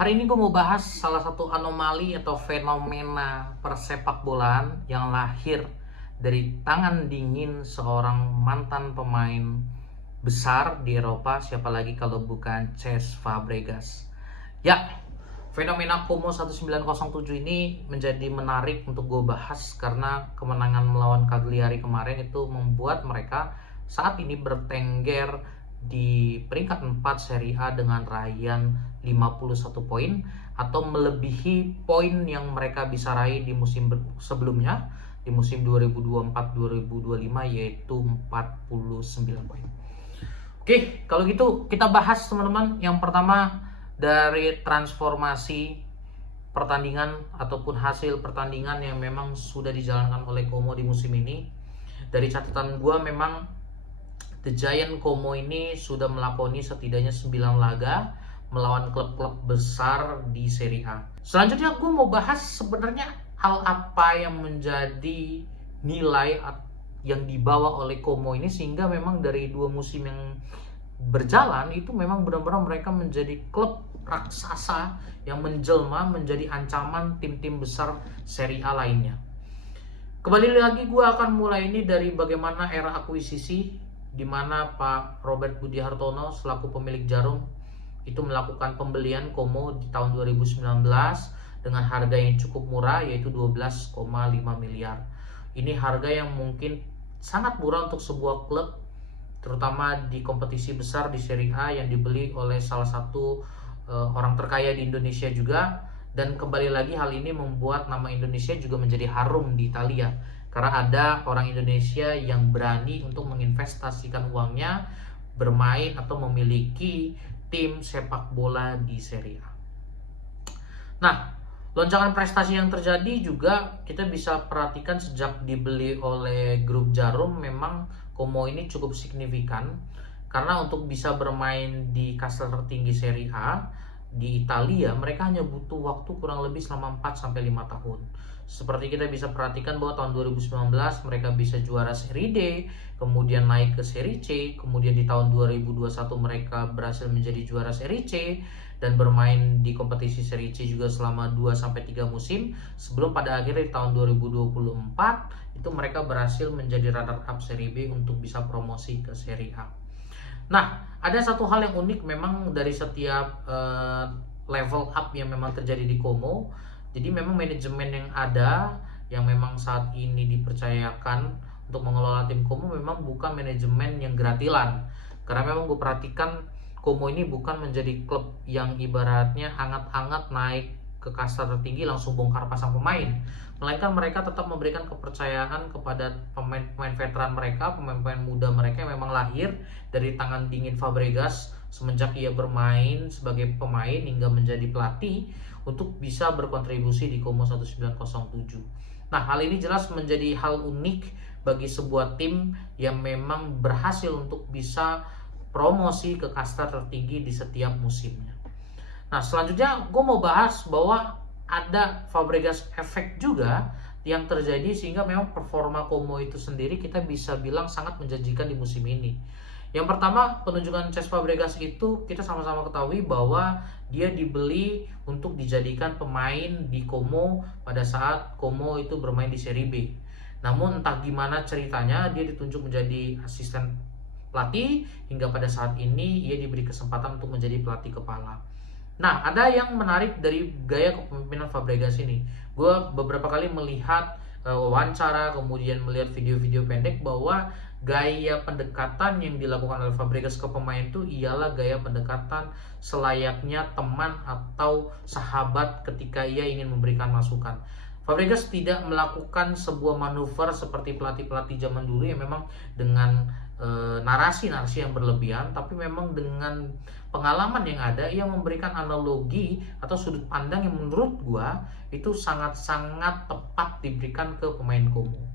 Hari ini gue mau bahas salah satu anomali atau fenomena persepak bolaan yang lahir dari tangan dingin seorang mantan pemain besar di Eropa, siapa lagi kalau bukan Cesc Fabregas. Ya, fenomena Como 1907 ini menjadi menarik untuk gue bahas karena kemenangan melawan Cagliari kemarin itu membuat mereka saat ini bertengger di peringkat 4 Serie A dengan raihan 51 poin atau melebihi poin yang mereka bisa raih di musim sebelumnya, di musim 2024-2025, yaitu 49 poin. Oke, kalau gitu kita bahas teman-teman. Yang pertama dari transformasi pertandingan ataupun hasil pertandingan yang memang sudah dijalankan oleh Como di musim ini. Dari catatan gue memang The Giant Como ini sudah melakoni setidaknya 9 laga melawan klub-klub besar di Serie A. Selanjutnya gue mau bahas sebenarnya hal apa yang menjadi nilai yang dibawa oleh Como ini sehingga memang dari 2 musim yang berjalan itu memang benar-benar mereka menjadi klub raksasa yang menjelma menjadi ancaman tim-tim besar Serie A lainnya. Kembali lagi gue akan mulai ini dari bagaimana era akuisisi di mana Pak Robert Budi Hartono selaku pemilik Jarum itu melakukan pembelian Como di tahun 2019 dengan harga yang cukup murah, yaitu 12,5 miliar. Ini harga yang mungkin sangat murah untuk sebuah klub, terutama di kompetisi besar di Serie A yang dibeli oleh salah satu orang terkaya di Indonesia juga. Dan kembali lagi hal ini membuat nama Indonesia juga menjadi harum di Italia karena ada orang Indonesia yang berani untuk menginvestasikan uangnya bermain atau memiliki tim sepak bola di Serie A. Nah, lonjakan prestasi yang terjadi juga kita bisa perhatikan sejak dibeli oleh grup Jarum. Memang Como ini cukup signifikan karena untuk bisa bermain di kasta tertinggi Serie A di Italia mereka hanya butuh waktu kurang lebih selama 4-5 tahun. Seperti kita bisa perhatikan bahwa tahun 2019 mereka bisa juara Serie D, kemudian naik ke Serie C, kemudian di tahun 2021 mereka berhasil menjadi juara Serie C dan bermain di kompetisi Serie C juga selama 2-3 musim sebelum pada akhirnya di tahun 2024 itu mereka berhasil menjadi runner up Serie B untuk bisa promosi ke Serie A. Nah, ada satu hal yang unik memang dari setiap level up yang memang terjadi di Como. Jadi memang manajemen yang ada, yang memang saat ini dipercayakan untuk mengelola tim Como memang bukan manajemen yang gratilan. Karena memang gue perhatikan Como ini bukan menjadi klub yang ibaratnya hangat-hangat naik ke kasta tertinggi langsung bongkar pasang pemain, melainkan mereka tetap memberikan kepercayaan kepada pemain-pemain veteran mereka, pemain-pemain muda mereka yang memang lahir dari tangan dingin Fabregas semenjak ia bermain sebagai pemain hingga menjadi pelatih untuk bisa berkontribusi di Como 1907. Nah, hal ini jelas menjadi hal unik bagi sebuah tim yang memang berhasil untuk bisa promosi ke kasta tertinggi di setiap musimnya. Nah, selanjutnya gue mau bahas bahwa ada Fabregas efek juga yang terjadi sehingga memang performa Como itu sendiri kita bisa bilang sangat menjanjikan di musim ini. Yang pertama, penunjukan Cesc Fabregas itu kita sama-sama ketahui bahwa dia dibeli untuk dijadikan pemain di Como pada saat Como itu bermain di Serie B. Namun entah gimana ceritanya dia ditunjuk menjadi asisten pelatih hingga pada saat ini ia diberi kesempatan untuk menjadi pelatih kepala. Nah, ada yang menarik dari gaya kepemimpinan Fabregas ini. Gue beberapa kali melihat wawancara, kemudian melihat video-video pendek bahwa gaya pendekatan yang dilakukan oleh Fabregas ke pemain itu ialah gaya pendekatan selayaknya teman atau sahabat ketika ia ingin memberikan masukan. Fabregas tidak melakukan sebuah manuver seperti pelatih-pelatih zaman dulu yang memang dengan narasi-narasi yang berlebihan, tapi memang dengan pengalaman yang ada ia memberikan analogi atau sudut pandang yang menurut gua itu sangat-sangat tepat diberikan ke pemain Como.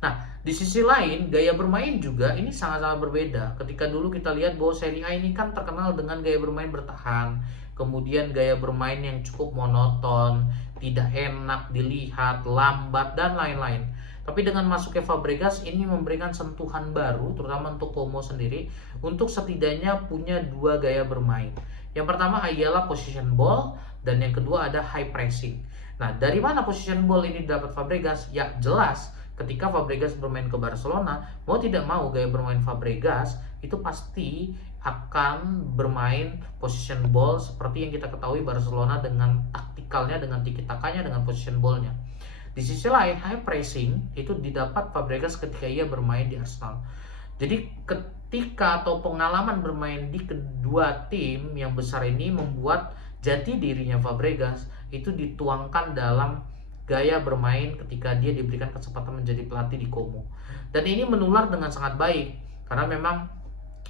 Nah, di sisi lain gaya bermain juga ini sangat-sangat berbeda. Ketika dulu kita lihat bahwa Serie A ini kan terkenal dengan gaya bermain bertahan, kemudian gaya bermain yang cukup monoton, tidak enak dilihat, lambat dan lain-lain. Tapi dengan masuknya Fabregas ini memberikan sentuhan baru terutama untuk Como sendiri untuk setidaknya punya 2 gaya bermain. Yang pertama ialah position ball dan yang kedua ada high pressing. Nah, dari mana position ball ini dapat Fabregas? Ya jelas ketika Fabregas bermain ke Barcelona, mau tidak mau gaya bermain Fabregas itu pasti akan bermain position ball seperti yang kita ketahui Barcelona dengan taktikalnya, dengan tiki-takanya, dengan position ballnya. Di sisi lain, high pressing itu didapat Fabregas ketika ia bermain di Arsenal. Jadi ketika atau pengalaman bermain di kedua tim yang besar ini membuat jati dirinya Fabregas itu dituangkan dalam gaya bermain ketika dia diberikan kesempatan menjadi pelatih di Como. Dan ini menular dengan sangat baik karena memang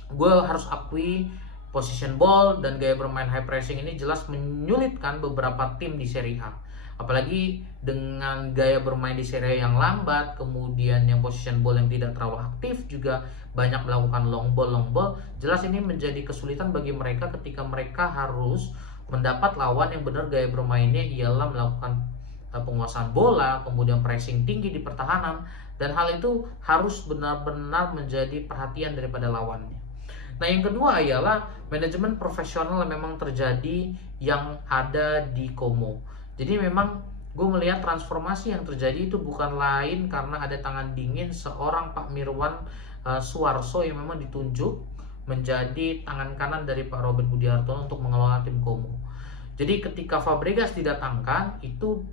gue harus akui position ball dan gaya bermain high pressing ini jelas menyulitkan beberapa tim di Serie A. Apalagi dengan gaya bermain di Serie A yang lambat, kemudian yang position ball yang tidak terlalu aktif, juga banyak melakukan long ball, jelas ini menjadi kesulitan bagi mereka ketika mereka harus mendapat lawan yang benar gaya bermainnya ialah melakukan penguasaan bola, kemudian pressing tinggi di pertahanan, dan hal itu harus benar-benar menjadi perhatian daripada lawannya. Nah, yang kedua ialah manajemen profesional yang memang terjadi yang ada di Como. Jadi memang gue melihat transformasi yang terjadi itu bukan lain karena ada tangan dingin seorang Pak Mirwan Suarso yang memang ditunjuk menjadi tangan kanan dari Pak Robert Budi Hartono untuk mengelola tim Como. Jadi ketika Fabregas didatangkan itu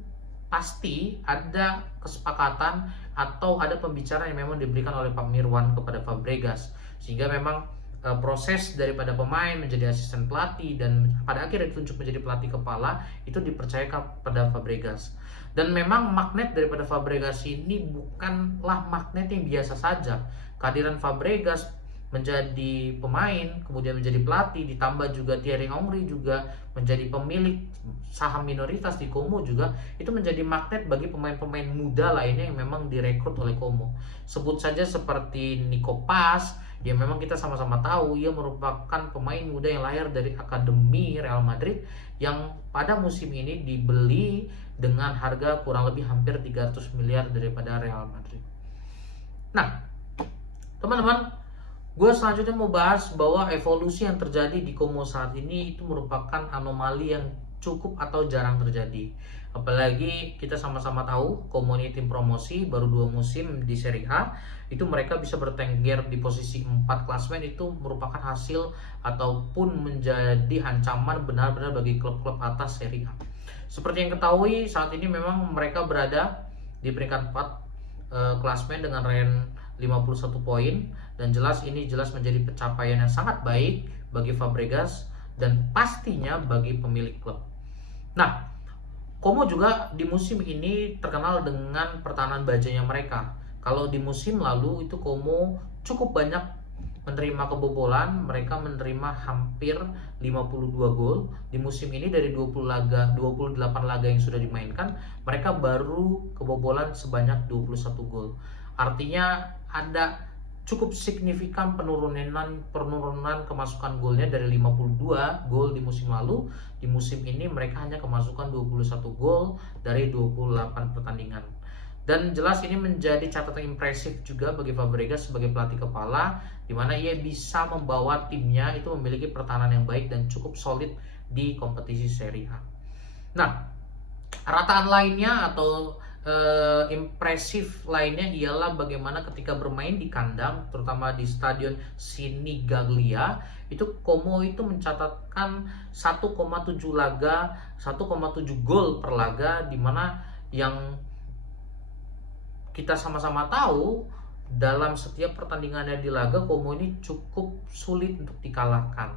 pasti ada kesepakatan atau ada pembicaraan yang memang diberikan oleh Pak Mirwan kepada Fabregas, sehingga memang proses daripada pemain menjadi asisten pelatih dan pada akhirnya ditunjuk menjadi pelatih kepala itu dipercayakan pada Fabregas. Dan memang magnet daripada Fabregas ini bukanlah magnet yang biasa saja. Kehadiran Fabregas menjadi pemain, kemudian menjadi pelatih, ditambah juga Thierry Henry juga menjadi pemilik saham minoritas di Como juga, itu menjadi magnet bagi pemain-pemain muda lainnya yang memang direkrut oleh Como. Sebut saja seperti Nico Paz, yang memang kita sama-sama tahu ia merupakan pemain muda yang lahir dari akademi Real Madrid yang pada musim ini dibeli dengan harga kurang lebih hampir 300 miliar daripada Real Madrid. Nah, teman-teman, gue selanjutnya mau bahas bahwa evolusi yang terjadi di Como saat ini itu merupakan anomali yang cukup atau jarang terjadi. Apalagi kita sama-sama tahu Como ini tim promosi, baru 2 musim di Serie A, itu mereka bisa bertengger di posisi 4 klasemen, itu merupakan hasil ataupun menjadi ancaman benar-benar bagi klub-klub atas Serie A. Seperti yang ketahui saat ini memang mereka berada di peringkat 4 klasemen dengan raihan 51 poin, dan jelas ini menjadi pencapaian yang sangat baik bagi Fabregas dan pastinya bagi pemilik klub. Nah, Como juga di musim ini terkenal dengan pertahanan bajanya mereka. Kalau di musim lalu itu Como cukup banyak menerima kebobolan, mereka menerima hampir 52 gol. Di musim ini dari 28 laga yang sudah dimainkan, mereka baru kebobolan sebanyak 21 gol. Artinya ada cukup signifikan penurunan kemasukan golnya dari 52 gol di musim lalu. Di musim ini mereka hanya kemasukan 21 gol dari 28 pertandingan. Dan jelas ini menjadi catatan impresif juga bagi Fabregas sebagai pelatih kepala, di mana ia bisa membawa timnya itu memiliki pertahanan yang baik dan cukup solid di kompetisi Serie A. Nah, rataan lainnya atau impresif lainnya ialah bagaimana ketika bermain di kandang, terutama di Stadion Sinigaglia, itu Como itu mencatatkan 1,7 gol per laga, di mana yang kita sama-sama tahu dalam setiap pertandingannya di laga Como ini cukup sulit untuk dikalahkan,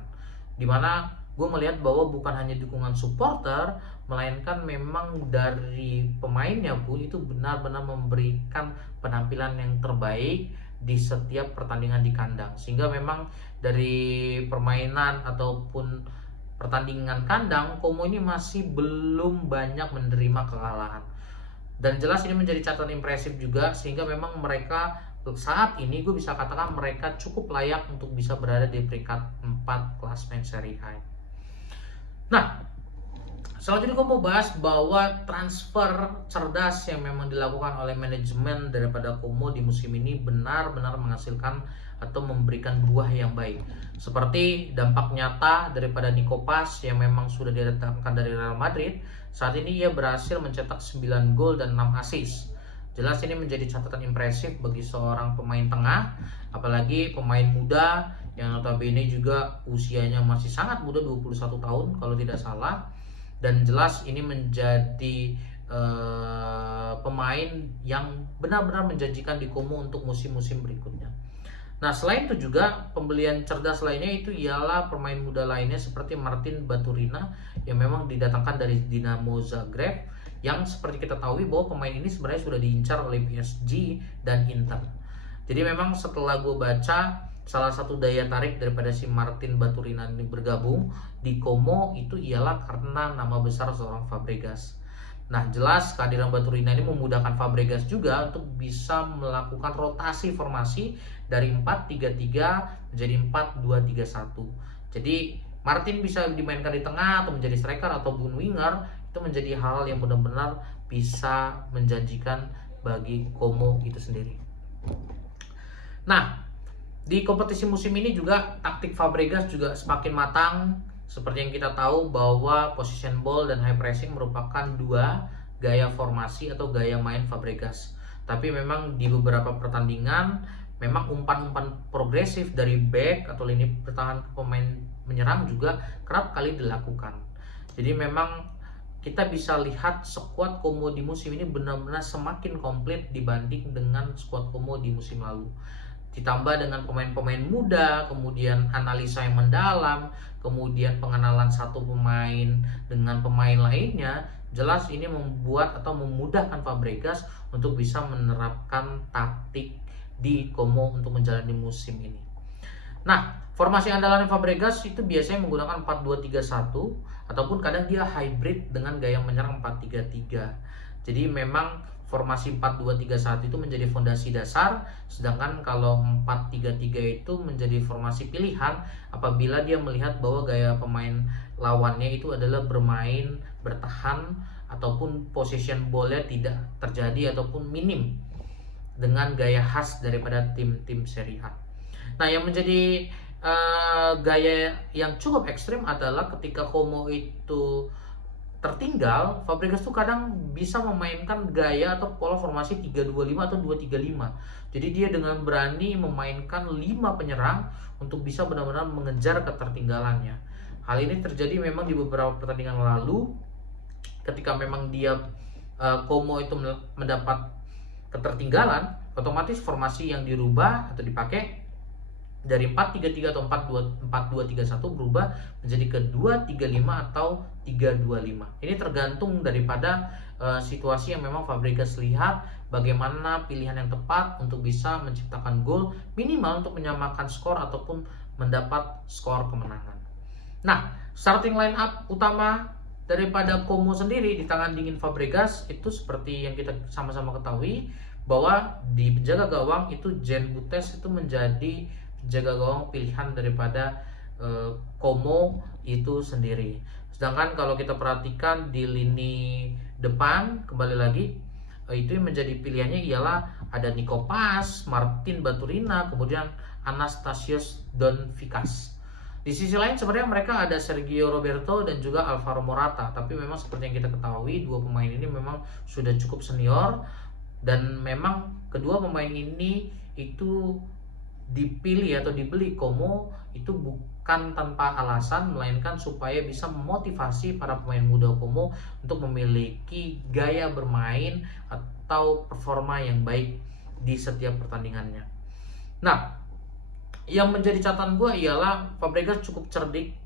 di mana gue melihat bahwa bukan hanya dukungan supporter, melainkan memang dari pemainnya pun itu benar-benar memberikan penampilan yang terbaik di setiap pertandingan di kandang. Sehingga memang dari permainan ataupun pertandingan kandang, Como ini masih belum banyak menerima kekalahan. Dan jelas ini menjadi catatan impresif juga, sehingga memang mereka saat ini gue bisa katakan mereka cukup layak untuk bisa berada di peringkat 4 klasemen Serie A. Nah, Selanjutnya gue mau bahas bahwa transfer cerdas yang memang dilakukan oleh manajemen daripada Como di musim ini benar-benar menghasilkan atau memberikan buah yang baik. Seperti dampak nyata daripada Nico Paz yang memang sudah didatangkan dari Real Madrid. Saat ini ia berhasil mencetak 9 gol dan 6 assist. Jelas ini menjadi catatan impresif bagi seorang pemain tengah, apalagi pemain muda yang notabene juga usianya masih sangat muda, 21 tahun kalau tidak salah. Dan jelas ini menjadi pemain yang benar-benar menjanjikan di Como untuk musim-musim berikutnya. Nah, selain itu juga pembelian cerdas lainnya itu ialah pemain muda lainnya seperti Martin Baturina yang memang didatangkan dari Dinamo Zagreb, yang seperti kita tahu bahwa pemain ini sebenarnya sudah diincar oleh PSG dan Inter. Jadi memang setelah gue baca, salah satu daya tarik daripada si Martin Baturina ini bergabung di Como itu ialah karena nama besar seorang Fabregas. Nah, jelas kehadiran Baturina ini memudahkan Fabregas juga untuk bisa melakukan rotasi formasi dari 4-3-3 menjadi 4-2-3-1. Jadi Martin bisa dimainkan di tengah atau menjadi striker ataupun winger, itu menjadi hal yang benar-benar bisa menjanjikan bagi Como itu sendiri. Nah, di kompetisi musim ini juga taktik Fabregas juga semakin matang. Seperti yang kita tahu bahwa position ball dan high pressing merupakan dua gaya formasi atau gaya main Fabregas. Tapi memang di beberapa pertandingan memang umpan-umpan progresif dari back atau lini pertahanan ke pemain menyerang juga kerap kali dilakukan. Jadi memang kita bisa lihat skuad Como di musim ini benar-benar semakin komplit dibanding dengan skuad Como di musim lalu. Ditambah dengan pemain-pemain muda, kemudian analisa yang mendalam, kemudian pengenalan satu pemain dengan pemain lainnya, jelas ini membuat atau memudahkan Fabregas untuk bisa menerapkan taktik di Como untuk menjalani musim ini. Nah, formasi andalan Fabregas itu biasanya menggunakan 4-2-3-1 ataupun kadang dia hybrid dengan gaya menyerang 4-3-3. Jadi memang formasi 4-2-3-1 itu menjadi fondasi dasar, sedangkan kalau 4-3-3 itu menjadi formasi pilihan apabila dia melihat bahwa gaya pemain lawannya itu adalah bermain bertahan ataupun possession ball-nya tidak terjadi ataupun minim dengan gaya khas daripada tim-tim Serie A. Nah, yang menjadi gaya yang cukup ekstrim adalah ketika Como itu tertinggal, Fabregas tuh kadang bisa memainkan gaya atau pola formasi 3-2-5 atau 2-3-5. Jadi dia dengan berani memainkan 5 penyerang untuk bisa benar-benar mengejar ketertinggalannya. Hal ini terjadi memang di beberapa pertandingan lalu ketika memang dia Como itu mendapat ketertinggalan, otomatis formasi yang dirubah atau dipakai dari 4-3-3 atau 4-2-3-1 berubah menjadi ke 2-3-5 atau 3-2-5. Ini tergantung daripada situasi yang memang Fabregas lihat, bagaimana pilihan yang tepat untuk bisa menciptakan gol minimal untuk menyamakan skor ataupun mendapat skor kemenangan. Nah, starting line up utama daripada Como sendiri di tangan dingin Fabregas itu seperti yang kita sama-sama ketahui bahwa di penjaga gawang itu Jean Butes itu menjadi jaga gawang pilihan daripada Como itu sendiri. Sedangkan kalau kita perhatikan di lini depan kembali lagi itu yang menjadi pilihannya ialah ada Nico Paz, Martin Baturina, kemudian Anastasios Donvikas. Di sisi lain sebenarnya mereka ada Sergio Roberto dan juga Alvaro Morata, tapi memang seperti yang kita ketahui dua pemain ini memang sudah cukup senior dan memang kedua pemain ini itu dipilih atau dibeli Como itu bukan tanpa alasan, melainkan supaya bisa memotivasi para pemain muda Como untuk memiliki gaya bermain atau performa yang baik di setiap pertandingannya. Nah, yang menjadi catatan gue ialah Fabregas cukup cerdik.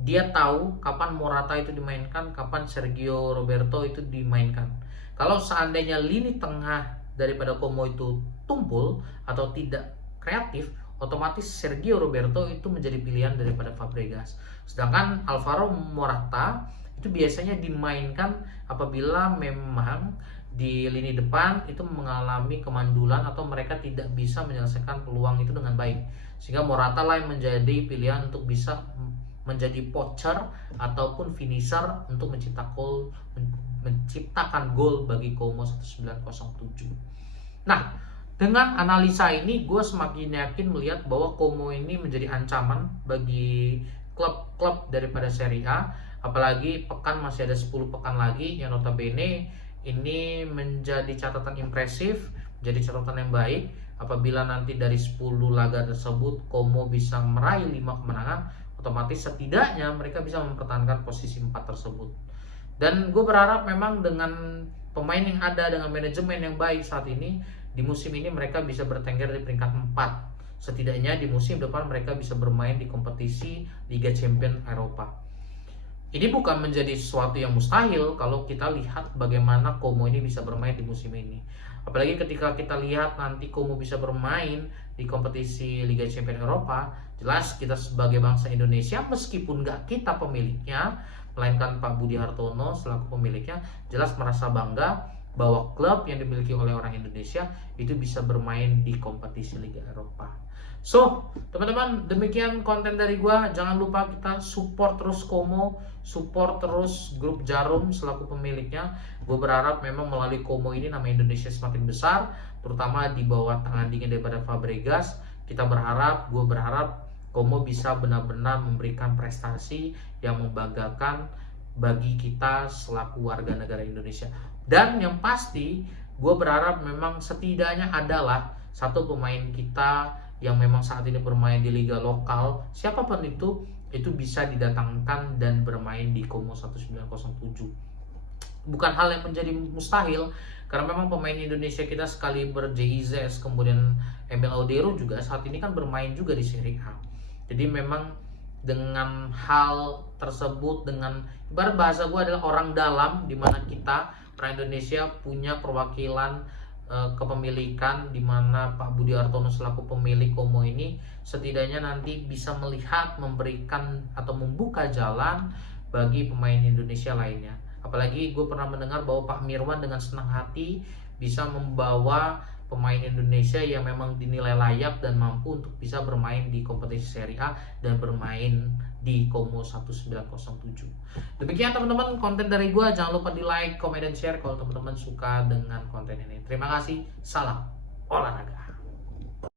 Dia tahu kapan Morata itu dimainkan, kapan Sergio Roberto itu dimainkan. Kalau seandainya lini tengah daripada Como itu tumpul atau tidak kreatif, otomatis Sergio Roberto itu menjadi pilihan daripada Fabregas. Sedangkan Alvaro Morata itu biasanya dimainkan apabila memang di lini depan itu mengalami kemandulan atau mereka tidak bisa menyelesaikan peluang itu dengan baik. Sehingga Morata lah yang menjadi pilihan untuk bisa menjadi poacher ataupun finisher untuk menciptakan gol bagi Como 1907. Nah, dengan analisa ini gue semakin yakin melihat bahwa Como ini menjadi ancaman bagi klub-klub daripada Serie A. Apalagi pekan masih ada 10 pekan lagi yang notabene ini menjadi catatan impresif, menjadi catatan yang baik. Apabila nanti dari 10 laga tersebut Como bisa meraih 5 kemenangan, otomatis setidaknya mereka bisa mempertahankan posisi 4 tersebut. Dan gue berharap memang dengan pemain yang ada, dengan manajemen yang baik saat ini, di musim ini mereka bisa bertengger di peringkat 4. Setidaknya di musim depan mereka bisa bermain di kompetisi Liga Champions Eropa. Ini bukan menjadi sesuatu yang mustahil kalau kita lihat bagaimana Como ini bisa bermain di musim ini. Apalagi ketika kita lihat nanti Como bisa bermain di kompetisi Liga Champions Eropa, jelas kita sebagai bangsa Indonesia, meskipun nggak kita pemiliknya, melainkan Pak Budi Hartono selaku pemiliknya, jelas merasa bangga bahwa klub yang dimiliki oleh orang Indonesia itu bisa bermain di kompetisi Liga Eropa. So, teman-teman, demikian konten dari gua. Jangan lupa kita support terus Como, support terus grup Jarum selaku pemiliknya. Gue berharap memang melalui Como ini nama Indonesia semakin besar, terutama di bawah tangan dingin daripada Fabregas. Gue berharap Como bisa benar-benar memberikan prestasi yang membanggakan bagi kita selaku warga negara Indonesia. Dan yang pasti gue berharap memang setidaknya adalah satu pemain kita yang memang saat ini bermain di liga lokal, siapapun itu bisa didatangkan dan bermain di Como 1907. Bukan hal yang menjadi mustahil, karena memang pemain Indonesia kita sekali JIZS, kemudian Emil Audero juga saat ini kan bermain juga di Serie A. Jadi memang dengan hal tersebut, dengan ibarat bahasa gue adalah orang dalam, di mana kita orang Indonesia punya perwakilan kepemilikan, di mana Pak Budi Hartono selaku pemilik Como ini setidaknya nanti bisa melihat, memberikan atau membuka jalan bagi pemain Indonesia lainnya. Apalagi gue pernah mendengar bahwa Pak Mirwan dengan senang hati bisa membawa pemain Indonesia yang memang dinilai layak dan mampu untuk bisa bermain di kompetisi Serie A dan bermain di Como 1907. Demikian teman-teman konten dari gue. Jangan lupa di like, komen, dan share kalau teman-teman suka dengan konten ini. Terima kasih. Salam olahraga.